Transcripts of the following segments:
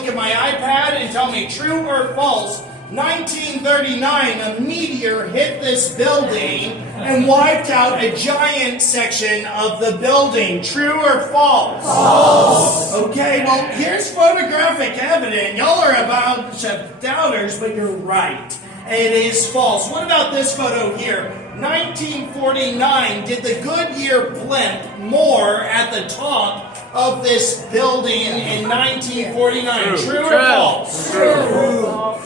look at my iPad and tell me true or false. 1939, a meteor hit this building and wiped out a giant section of the building. True or false? False. Okay, well, here's photographic evidence. Y'all are a bunch of doubters, but you're right. It is false. What about this photo here? 1949, did the Goodyear blimp moor at the top of this building in 1949? True or false? True.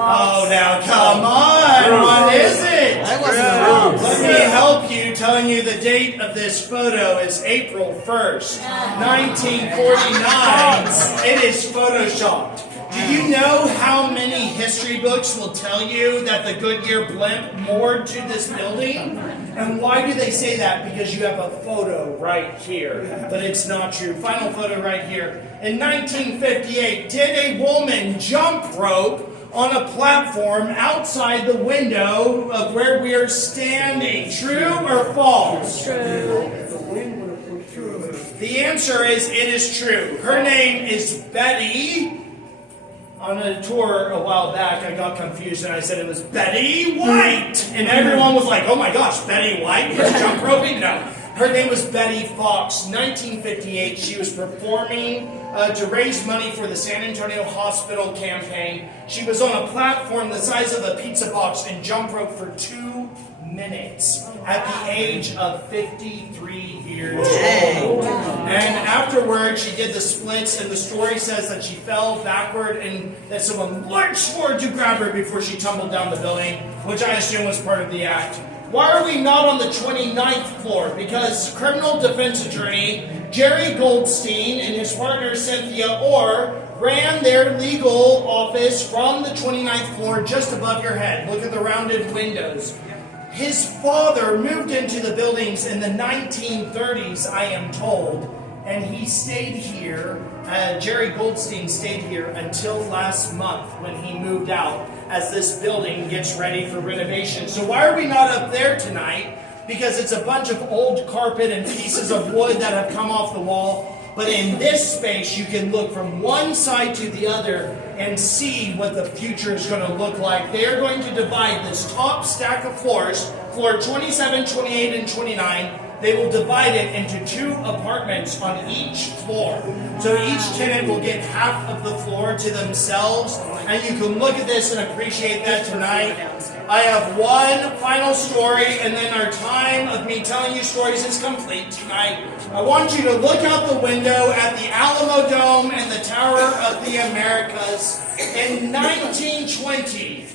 Oh, now come on. What is it? Let me help you, telling you the date of this photo is April 1st, 1949. It is photoshopped. Do you know how many history books will tell you that the Goodyear blimp moored to this building? And why do they say that? Because you have a photo right here. But it's not true. Final photo right here. In 1958, did a woman jump rope on a platform outside the window of where we are standing? True or false? True. The answer is it is true. Her name is Betty. On a tour a while back, I got confused and I said it was Betty White. And everyone was like, oh my gosh, Betty White was jump roping? No. Her name was Betty Fox. 1958, she was performing to raise money for the San Antonio Hospital campaign. She was on a platform the size of a pizza box and jump rope for 2 minutes at the age of 53 years old. And afterwards, she did the splits, and the story says that she fell backward and that someone lurched forward to grab her before she tumbled down the building, which I assume was part of the act. Why are we not on the 29th floor? Because criminal defense attorney Jerry Goldstein and his partner Cynthia Orr ran their legal office from the 29th floor just above your head. Look at the rounded windows. His father moved into the buildings in the 1930s, I am told, and he stayed here. Jerry Goldstein stayed here until last month when he moved out as this building gets ready for renovation. So why are we not up there tonight? Because it's a bunch of old carpet and pieces of wood that have come off the wall. But in this space, you can look from one side to the other and see what the future is going to look like. They are going to divide this top stack of floors, floor 27, 28, and 29. They will divide it into 2 apartments on each floor. So each tenant will get half of the floor to themselves. And you can look at this and appreciate that tonight. I have one final story, and then our time of me telling you stories is complete tonight. I want you to look out the window at the Alamo Dome and the Tower of the Americas. In 1920,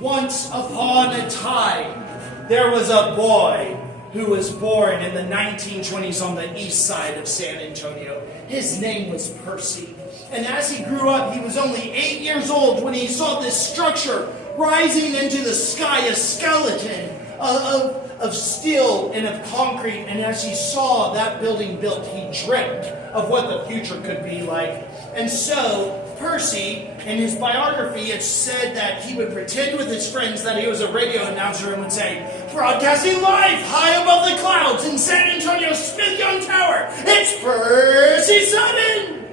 once upon a time, there was a boy who was born in the 1920s on the east side of San Antonio. His name was Percy. And as he grew up, he was only 8 years old when he saw this structure rising into the sky, a skeleton of steel and of concrete. And as he saw that building built, he dreamt of what the future could be like. And so Percy, in his biography, it said that he would pretend with his friends that he was a radio announcer and would say, broadcasting live high above the clouds in San Antonio's Smith-Young Tower, it's Percy Sutton!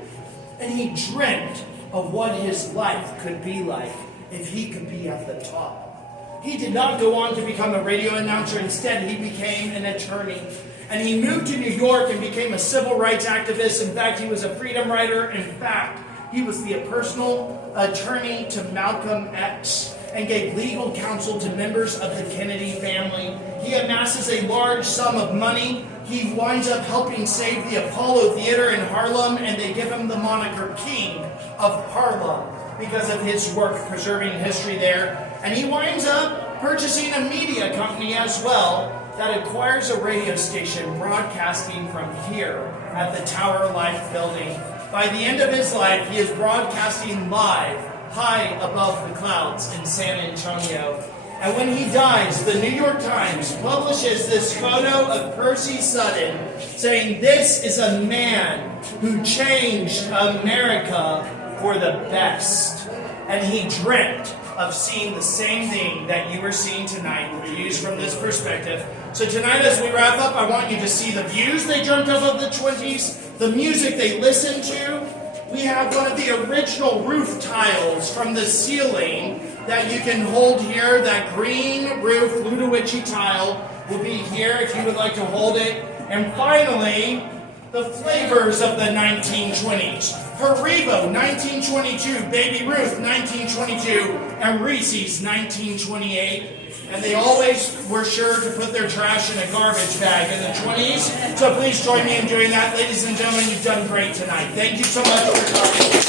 And he dreamt of what his life could be like if he could be at the top. He did not go on to become a radio announcer. Instead, he became an attorney. And he moved to New York and became a civil rights activist. In fact, he was a freedom rider. In fact, he was the personal attorney to Malcolm X and gave legal counsel to members of the Kennedy family. He amasses a large sum of money. He winds up helping save the Apollo Theater in Harlem, and they give him the moniker King of Harlem because of his work preserving history there. And he winds up purchasing a media company as well that acquires a radio station broadcasting from here at the Tower Life building. By the end of his life, he is broadcasting live, high above the clouds in San Antonio. And when he dies, the New York Times publishes this photo of Percy Sutton saying, this is a man who changed America for the best. And he dreamt of seeing the same thing that you are seeing tonight, views from this perspective. So tonight, as we wrap up, I want you to see the views they dreamt of the 20s, the music they listened to, we have one of the original roof tiles from the ceiling that you can hold here. That green roof Ludowici tile will be here if you would like to hold it. And finally, the flavors of the 1920s. Haribo 1922, Baby Ruth 1922, and Reese's 1928. And they always were sure to put their trash in a garbage bag in the 20s. So please join me in doing that. Ladies and gentlemen, you've done great tonight. Thank you so much for coming.